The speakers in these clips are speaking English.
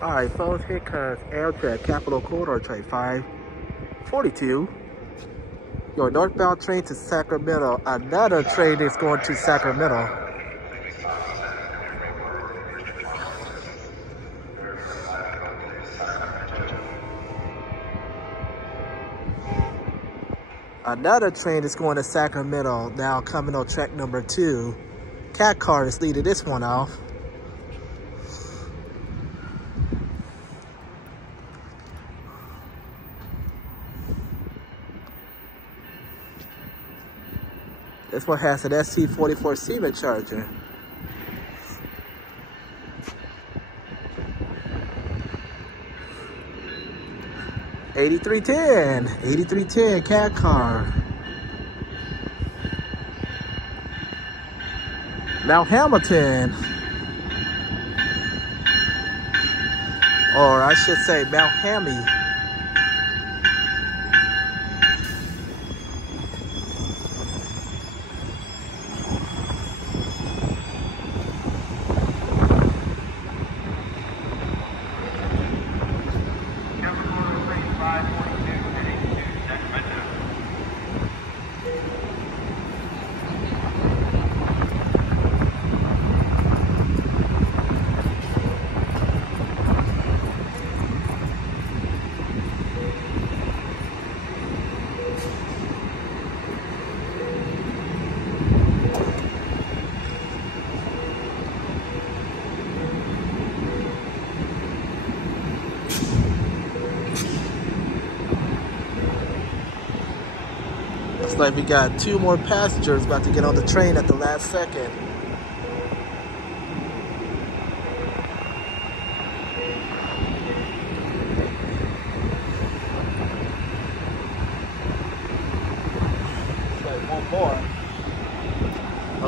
Alright folks, here comes Amtrak Capital Corridor Train 542. Your northbound train to Sacramento. Another train is going to Sacramento. Another train is going to Sacramento, now coming on track number 2. Cat car is leading this one off. This one has an ST44 Siemens charger. $83.10 cat car. Mount Hamilton, or I should say Mount Hammy. Looks like we got 2 more passengers about to get on the train at the last second. Looks like 1 more.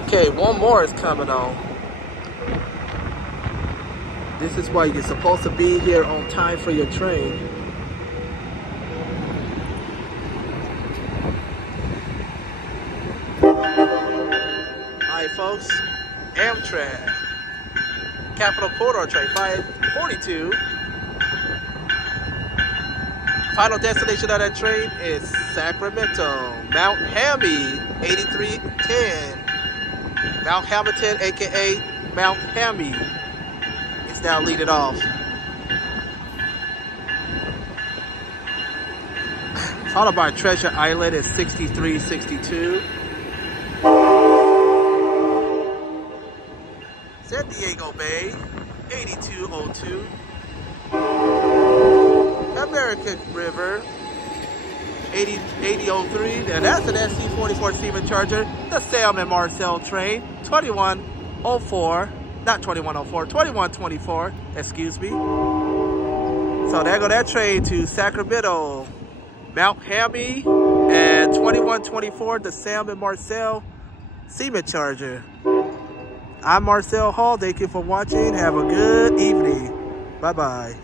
Okay, 1 more is coming on. This is why you're supposed to be here on time for your train. Alright folks, Amtrak Capital Corridor Train 542. Final destination of that train is Sacramento. Mount Hammy, 8310. Mount Hamilton, aka Mount Hammy, is now leading off. Followed by Treasure Island is 6362. San Diego Bay, 8202. American River, 8003. Now that's an ST44 Siemens charger. The Sam and Marcel train, 2104. Not 2104, 2124, excuse me. So there go that train to Sacramento, Mount Hammy, and 2124, the Sam and Marcel Siemens charger. I'm Marcel Hall. Thank you for watching. Have a good evening. Bye-bye.